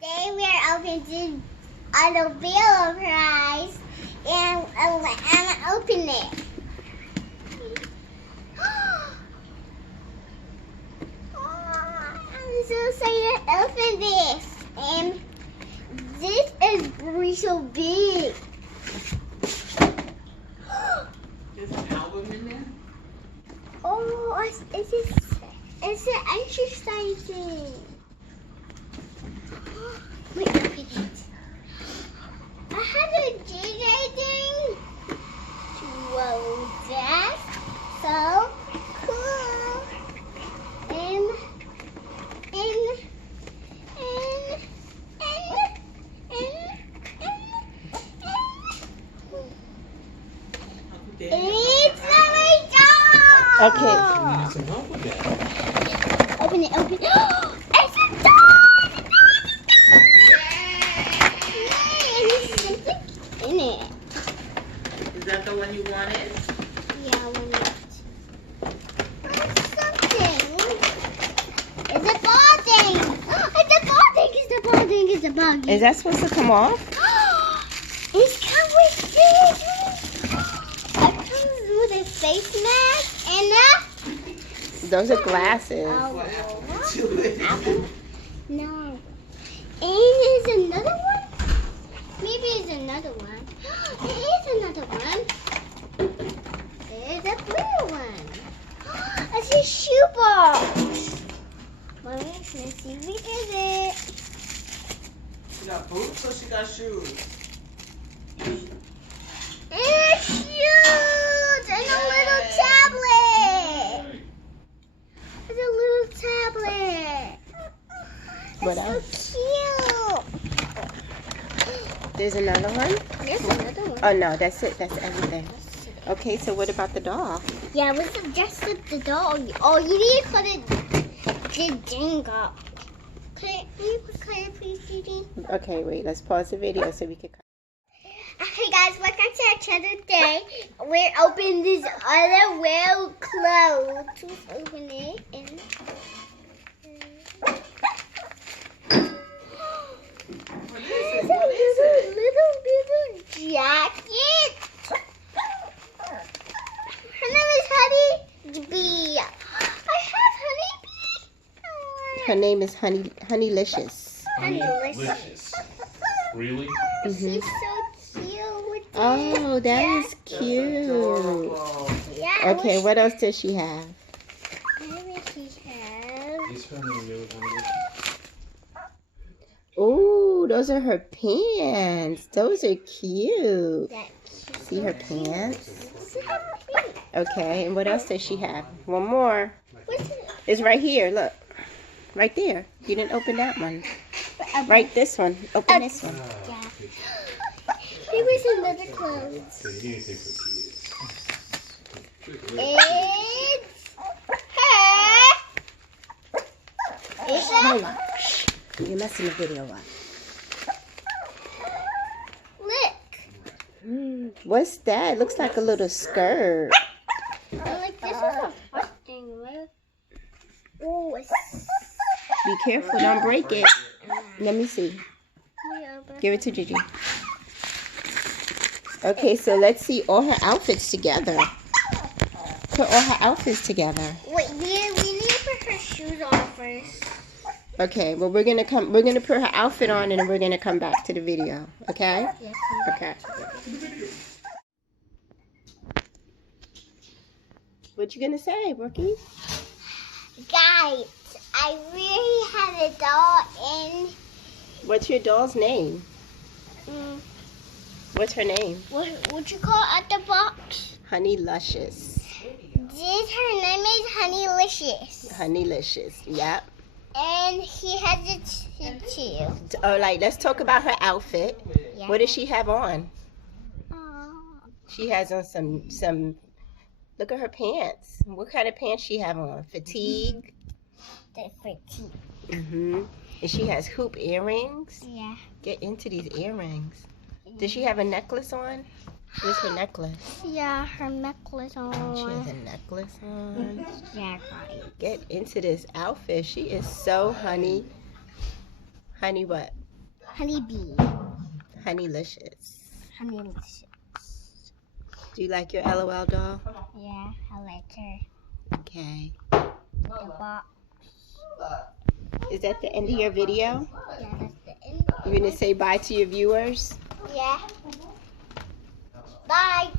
Today we are opening a reveal prize, and I'm gonna open it. I'm so excited to open this, and this is really so big. There's an album in there? Oh, it's an exercising. Wait, open it. I have a DJ thing. Whoa, that's so cool. And it's very dark. Okay. Need some help with that. Open it, open it. It's a dog! Yay! And there's something in it. Is that the one you wanted? Yeah, I want it. There's something. It's a ball thing. It's a ball thing. It's a ball thing. It's a ball thing. Is that supposed to come off? It's come with this. It comes with a face mask and a... Those are glasses. Oh, What happened to it? no. And there's another one? Maybe it's another one. It is another one. There's a blue one. It's a shoebox. Mommy, let's see what is it. She got boots or she got shoes? It's shoes and a little tablet. It's a little tablet. What It's else? so cute. There's another one? There's another one. Oh no, that's it. That's everything. Okay, so what about the doll? Yeah, we suggested the dog. Oh, you need to put it the ding up. Can you put it, please, Gigi? Okay, wait. Let's pause the video so we can. Okay, guys, like I said the other day, we're opening this other well closed. Let's open it and. What is it? It's What is it? little jacket. Her name is Honey Bee. I have Honey Bee. Her name is Honeylicious. Honeylicious. Really? She's so cute with this. Oh, that is That's cute. adorable. Yeah. I Okay, wish- what else does she have? What does she have? He's filming really hungry. Oh, those are her pants. Those are cute. That See her pants? She have pink. Okay, and what else does she have? One more. What's it? It's right here. Look. Right there. You didn't open that one. Right, this one. Open this one. Yeah. Here was another clothes. Okay, anything for kids. It's her. It's Hold a on. Shh. You're messing the video up. look. What's that? It looks like a little skirt. And like this is a hot thing, right? Oh, it's. Be careful. Don't break it. Let me see. Give it to Gigi. Okay, so let's see all her outfits together. Put all her outfits together. Wait, we need to put her shoes on first. Okay, well we're gonna put her outfit on and then we're gonna come back to the video. Okay? Yes. Okay. What you gonna say, Brookie? Guys, I really had a doll in. What's your doll's name? What's her name? What you call it at the box? Honeylicious. This her name is Honeylicious, Honeylicious. Yep. and he has it too. Oh, like let's talk about her outfit. Yeah. What does she have on? Aw. She has on some. Look at her pants. What kind of pants she have on? Fatigue. The fatigue. Mhm. And she has hoop earrings. Yeah. Get into these earrings. Does she have a necklace on? Where's her necklace? Yeah, her necklace She has on. a necklace on. Yeah, right. Get into this outfit. She is so honey. Honey what? Honeybee. Honeylicious. Honeylicious. Do you like your LOL doll? Yeah, I like her. Okay. The box. Is that the end of your video? Yeah, that's the end. You're going to say bye to your viewers? Yeah. Bye.